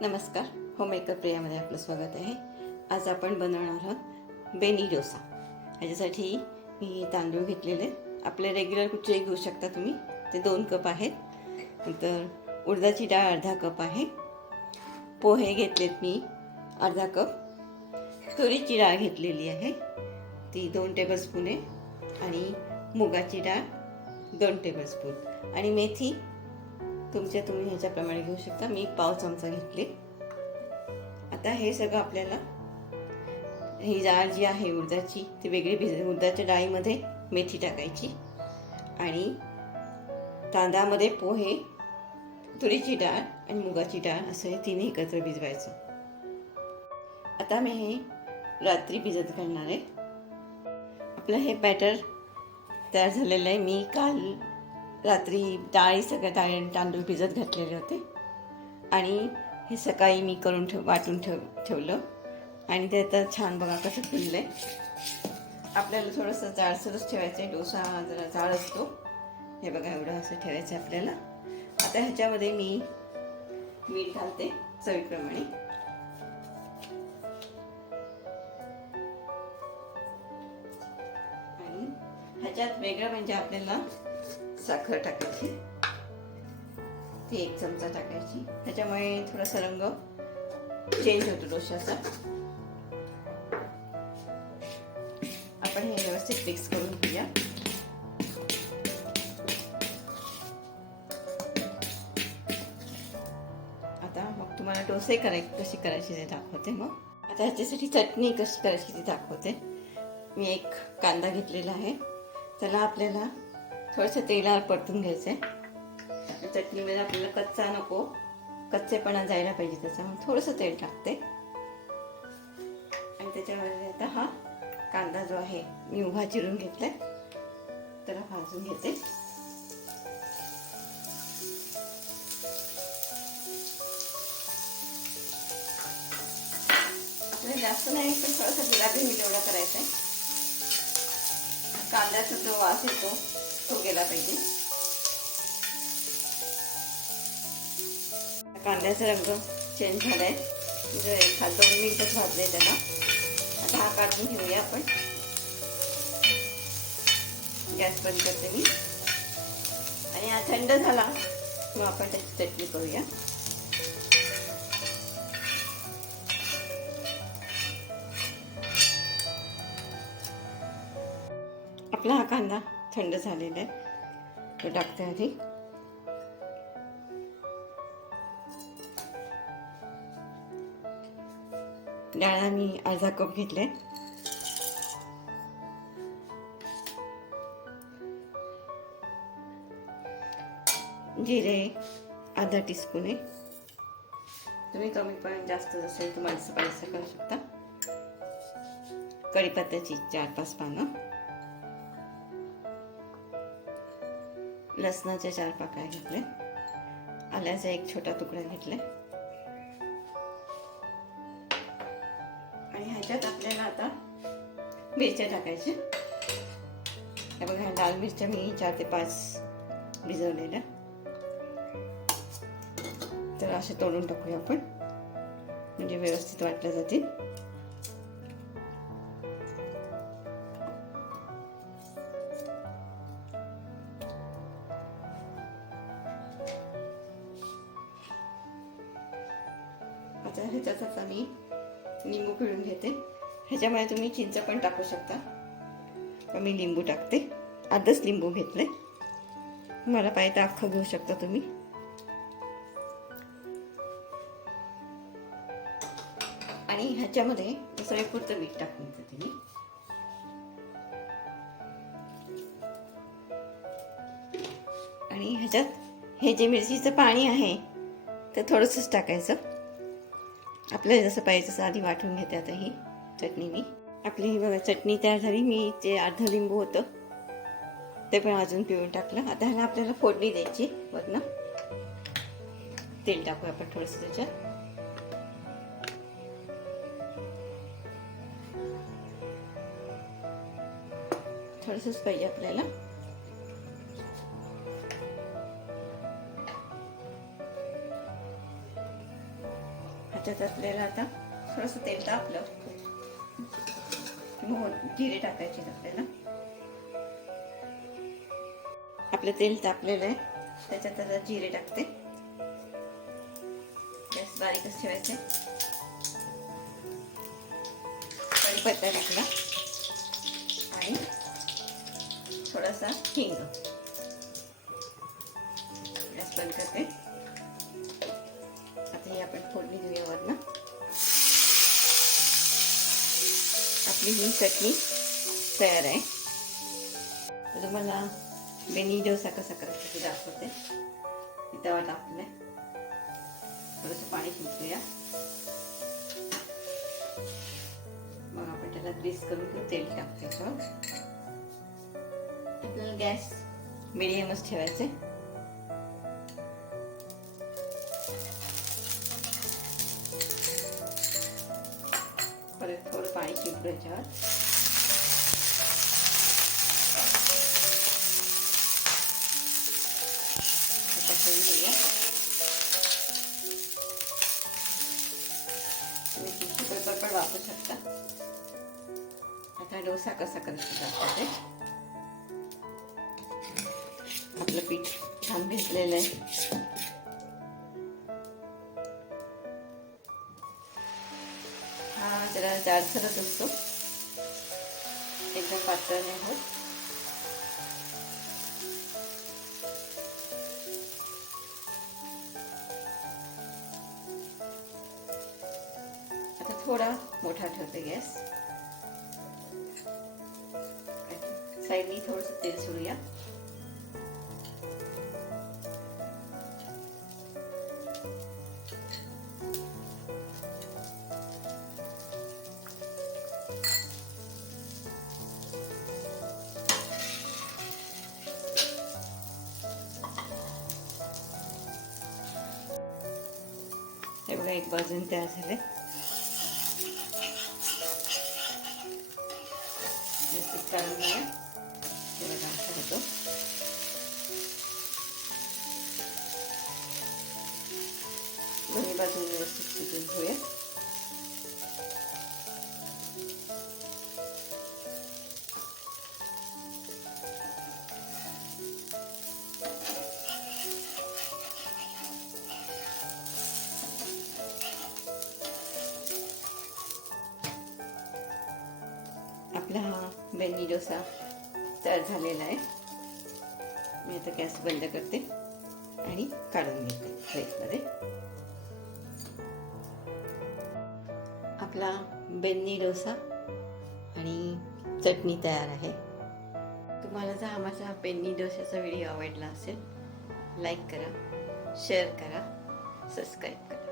नमस्कार home makeup प्रियामध्ये आपलं स्वागत आहे. आज आपण बनवणार आहोत बेनी डोसा. ह्याच्यासाठी मी तांदूळ घेतलेले. आपले रेग्युलर कुठचेही घेऊ शकता तुम्ही. ते दोन कप आहेत. नंतर उडदाची डाळ अर्धा कप आहे. पोहे घेतलेत मी अर्धा कप. तुरीची डाळ घेतलेली आहे. ती दोन टेबलस्पून आहे. आणि मुगाची डाळ दोन टेबलस्पून आणि मेथी तुमच्या तुम्ही ह्याच्याप्रमाणे घेऊ शकता. मी पाव चमचा घेतले. आता हे सगळं आपल्याला ही डाळ जी आहे उडदाची ती वेगळी भिज उडदाच्या डाळीमध्ये मेथी टाकायची. आणि तांदळामध्ये पोहे तुरीची डाळ आणि मुगाची डाळ असं हे तिन्ही एकत्र भिजवायचं. आता मी हे रात्री भिजत घालणार आहे. आपलं हे बॅटर तयार झालेलं आहे. मी काल रात्री डाळी सगळ्या डाळी तांदूळ भिजत घातलेले होते. आणि हे सकाळी मी करून ठेव वाटून ठेव ठेवलं. आणि ते आता छान बघा कसं फुललं आहे आपल्याला थोडंसं जाडसरच ठेवायचं आहे. डोसा जरा जाड असतो. हे बघा एवढं असं ठेवायचं आहे आपल्याला. आता ह्याच्यामध्ये मी मीठ घालते चवीप्रमाणे. आणि ह्याच्यात वेगळं म्हणजे आपल्याला साखर टाकायची. ती एक चमचा टाकायची. त्याच्यामुळे थोडासा रंग चेंज होतो डोशाचा आपण हे व्यवस्थित मिक्स करून घेऊया. आता मग तुम्हाला डोसे कराय कशी करायची ते दाखवते मग. आता ह्याच्यासाठी चटणी कशी करायची ती दाखवते. मी एक कांदा घेतलेला आहे. त्याला आपल्याला थोडंसं तेलावर परतून घ्यायचं आहे. चटणीमध्ये आपल्याला कच्चा नको कच्चेपणा जायला पाहिजे त्याचा मग थोडंसं तेल टाकते. आणि त्याच्यामध्ये आता हा कांदा जो आहे मी उभा चिरून घेतलाय. त्याला भाजून घेते. आपल्याला जास्त नाही पण थोडासा गुलाबी मी एवढा करायचा आहे कांद्याचा जो वास येतो तो गेला पाहिजे. कांद्याचा रंग चेंज झालाय. म्हणजे एखाद दोन मिनिटच भाजले त्याला. आता हा काढून घेऊया आपण. गॅस बंद करते मी. आणि हा थंड झाला मग आपण त्याची चटणी करूया. आपला हा कांदा थंड झालेला आहे. तो टाकते आधी. डाळ मी अर्धा कप घेतले जिरे अर्धा टीस्पून आहे. तुम्ही कमी पण जास्त असेल तुम्हाला जसं करू शकता. कढीपत्त्याची चार पाच पानं. लसणाच्या चार पाकळ्या घेतल्या आल्याचा एक छोटा तुकडा घेतलाय आणि ह्याच्यात आपल्याला आता मिरच्या टाकायच्या हे बघा लाल मिरच्या मी चार ते पाच भिजवलेल्या. तर असे तोडून टाकूया आपण. म्हणजे व्यवस्थित वाटल्या जातील. आता ह्याच्यात आता लिंबू पिळून घेते. ह्याच्यामुळे तुम्ही चिंच पण टाकू शकता. मी लिंबू टाकते. अर्धच लिंबू घेतले मला पाहिजे तर अख्खं घेऊ शकता तुम्ही. आणि ह्याच्यामध्ये पुरतं मीठ टाकून देते मी. आणि ह्याच्यात हे जे मिरचीचं पाणी आहे ते थोडंसंच टाकायचं. आपल्याला जसं पाहिजे तसं आधी वाटून घेते आता ही चटणी मी. आपली ही बघा चटणी तयार झाली. मी जे अर्ध लिंबू होतं ते पण अजून पिळून टाकलं. आता ह्याला आपल्याला फोडणी द्यायची वरनं. तेल टाकू आपण थोडंसं त्याच्यात. थोडंसंच पाहिजे आपल्याला. त्याच्यात आपल्याला आता थोडंसं तेल तापलं. मोहन जिरे टाकायचे आपल्याला. आपलं तेल तापलेलं आहे. त्याच्यात आता जिरे टाकते. गॅस बारीकच ठेवायचे. कढीपत्ता टाकला. आणि थोडासा हिंग. गॅस बंद करते. आपण फोडणी देऊया वरनं आपली ही चटणी तयार आहे. तर तुम्हाला बेनी डोसा कसा करायचा ते दाखवते. तवा वाटा आपल्या थोडंसं पाणी शिंपूया मग आपण त्याला ग्रीस करून घेऊ तेल टाकतो आपल्याला गॅस मिडियमच ठेवायचे परत थोडं पाणी शिंपू याच्यावर. तुम्ही टिश्यू पेपर पण वापरू शकता. आता डोसा कसा करायचा दाखवते. आपलं पीठ छान भिजलेलं आहे. जरा जाडसरच असतो. एकदम पातळ नाही होत आता थोडा मोठा ठेवते गॅस. साईडनी थोडस तेल सोडूया. हे बघा एक बाजून तयार झाले. काढून ते बघा असा दोन्ही बाजून व्यवस्थित शिजून घेऊया. आपला हा बेंनी डोसा तयार झालेला आहे. मी आता गॅस बंद करते आणि काढून घेते प्लेटमध्ये आपला बेन्नी डोसा आणि चटणी तयार आहे. तुम्हाला जर हा माझा बेन्नी डोशाचा व्हिडिओ आवडला असेल लाईक करा शेअर करा सबस्क्राईब करा.